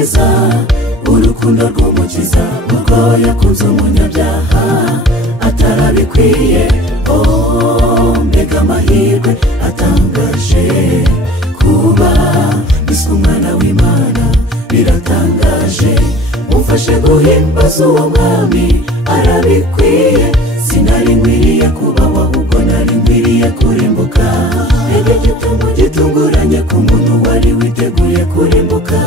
neza urukundo rw'umukiza ubwo yakunze umunyabyaha atarabikwiye. Mbega amahirwe atangaje kuba biswe umwana w'Imana, biratangaje. Umfashe guhimbaza uwo mwami, arabikwiye. Sinari nkwiriye kubaho ahubwo nari nkwiriye kurimbuka. Ege gituma gitunguranye ku muntu wari witeguye kurimbuka.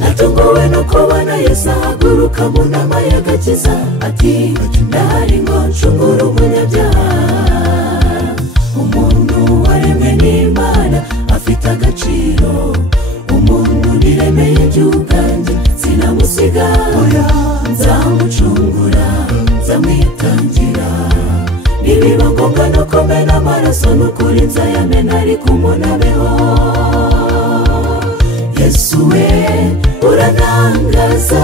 Natunguwe no kubona Yesu ahaguruka mu nama y'agakiza ati ndahari ngo ncungure umunyabyaha. Umuntu waremwe n'Imana afite agaciro, umuntu niremeye by'ubwanjye sinamusiga. Nzamucungura, nzamwitangira, nibiba ngombwa no kumena amaraso n'ukuri nzayamena ariko umuntu abeho. Yesu we uranangaza,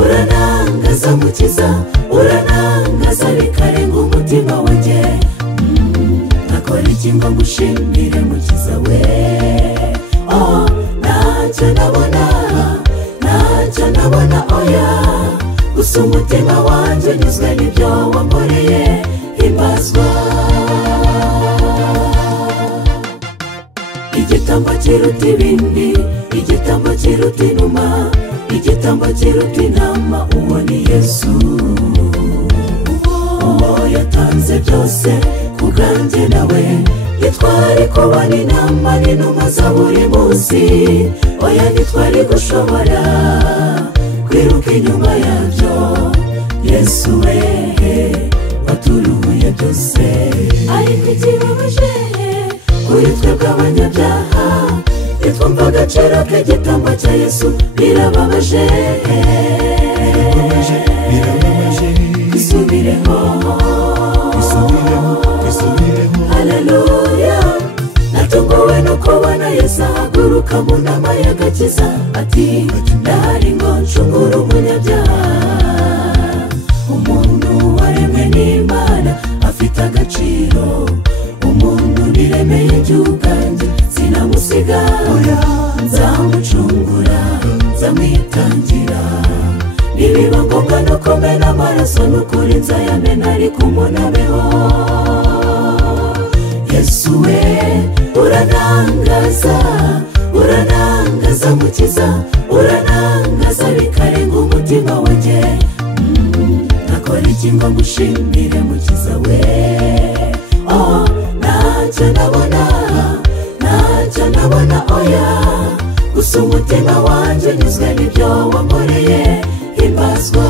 uranangaza mukiza, uranangaza bikarenga umutima wanjye. Nakora iki ngo ngushimire mukiza we? Ntacyo nabona, ntacyo nabona oya, gusa umutima wanjye unyuzwe n'ibyo wankoreye. Himbazwa igitambo kiruta ibindi, igitambo kiruta inuma, igitambo kiruta intama, uwo ni Yesu. Uwo yatanze byose kubwanjye nawe, ntitwari kubona intama n'inuma za buri munsi. Oya ntitwari gushobora kwiruka inyuma yabyo. Yesu we waturuhuye byose. Ariko ikibabaje kuri twebwe abanyabyaha, nitwumva agaciro k'igitambo cya Yesu. Birababaje, isubireho, haleluya. Natunguwe no kubona Yesu ahaguruka mu nama y'agakiza ati ndahari ngo ncungure umunyabyaha. Umuntu waremwe n'Imana afite agaciro, umuntu niremeye by'ubwanjye sinamusiga. Nzamucungura, nzamwitangira, nibiba ngombwa no kumena amaraso n'ukuri nzayamena ariko umuntu abeho. Yesu we uranangaza, uranangaza mukiza, uranangaza bikarenga umutima wanjye. Nakora iki ngo ngushimire mukiza we? Ntacyo nabona, ntacyo nabona oya, gusa umutima wanjye unyuzwe n'ibyo wankoreye. Himbazwa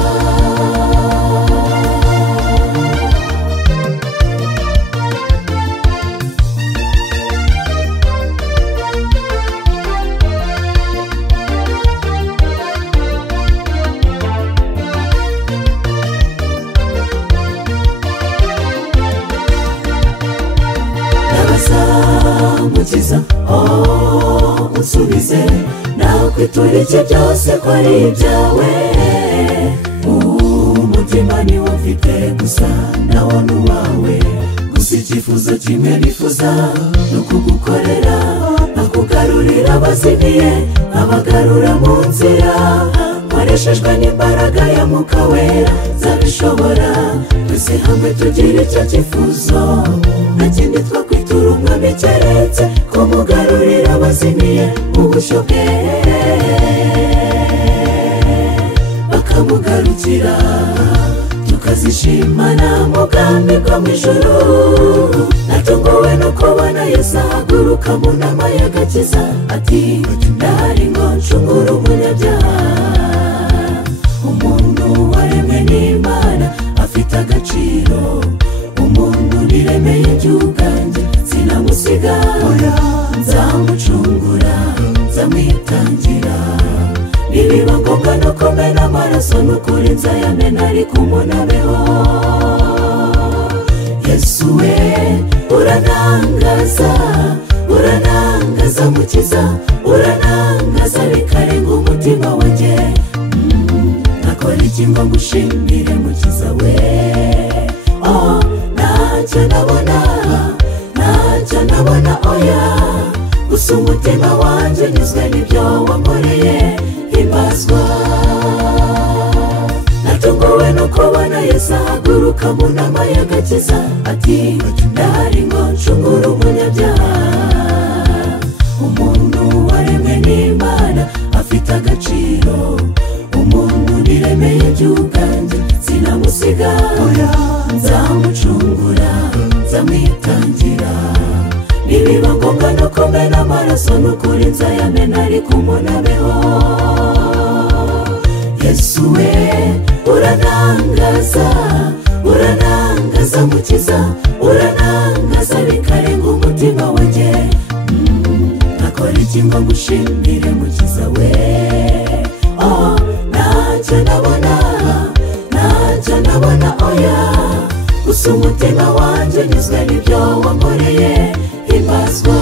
mukiza, unsubize, nakwitura iki byose ko ari ibyawe. Umutima niwo mfite gusa nawo n'uwawe, gusa icyifuzo kimwe nifuza ni ukugukorera, nkakugarurira abazimiye, nkabagarura mu nzira. Nkoreshejwe n'imbaraga ya Mwuka Wera nzabishobora. Twese hamwe tugira icyo cyifuzo, nta kindi twakwitura umwami keretse kumugarurira abazimiye mu bushyo bwe, bakamugarukira tukazishimana mu bwami bwo mu ijuru. Natunguwe no kubona Yesu ahaguruka mu nama y'agakiza ati ndahari ngo ncungure umunyabyaha. Umuntu waremwe n'Imana afite agaciro, umuntu niremeye by'ubwanjye sinamusiga. Nzamucungura, nzamwitangira, nibiba ngombwa no kumena amaraso n'ukuri nzayamena ariko umuntu abeho. Yesu we uranangaza, uranangaza mukiza, uranangaza bikarenga umutima wanjye. Nakora iki ngo ngushimire mukiza we? Ntacyo nabona, ntacyo nabona oya, gusa umutima wanjye unyuzwe n'ibyo wankoreye himbazwa. Natunguwe no kubona Yesu ahaguruka mu nama y'agakiza ati ndahari ngo ncungure umunyabyaha. Umuntu waremwe n'Imana afite agaciro, umuntu niremeye by'ubwanjye sinamusiga, nzamucungura nzamwitangira, nibiba ngombwa no kumena amaraso n'ukuri nzayamena ariko umunabeho. Yesu we uranangaza, uranangaza mukiza, uranangaza bikarenga umutima wanjye. Nakora iki ngo ngushimire mukiza we? Oh, ntacyo nabona, ntacyo nabona oya, gusa umutima wanjye unyuzwe n'ibyo wankoreye himbazwa.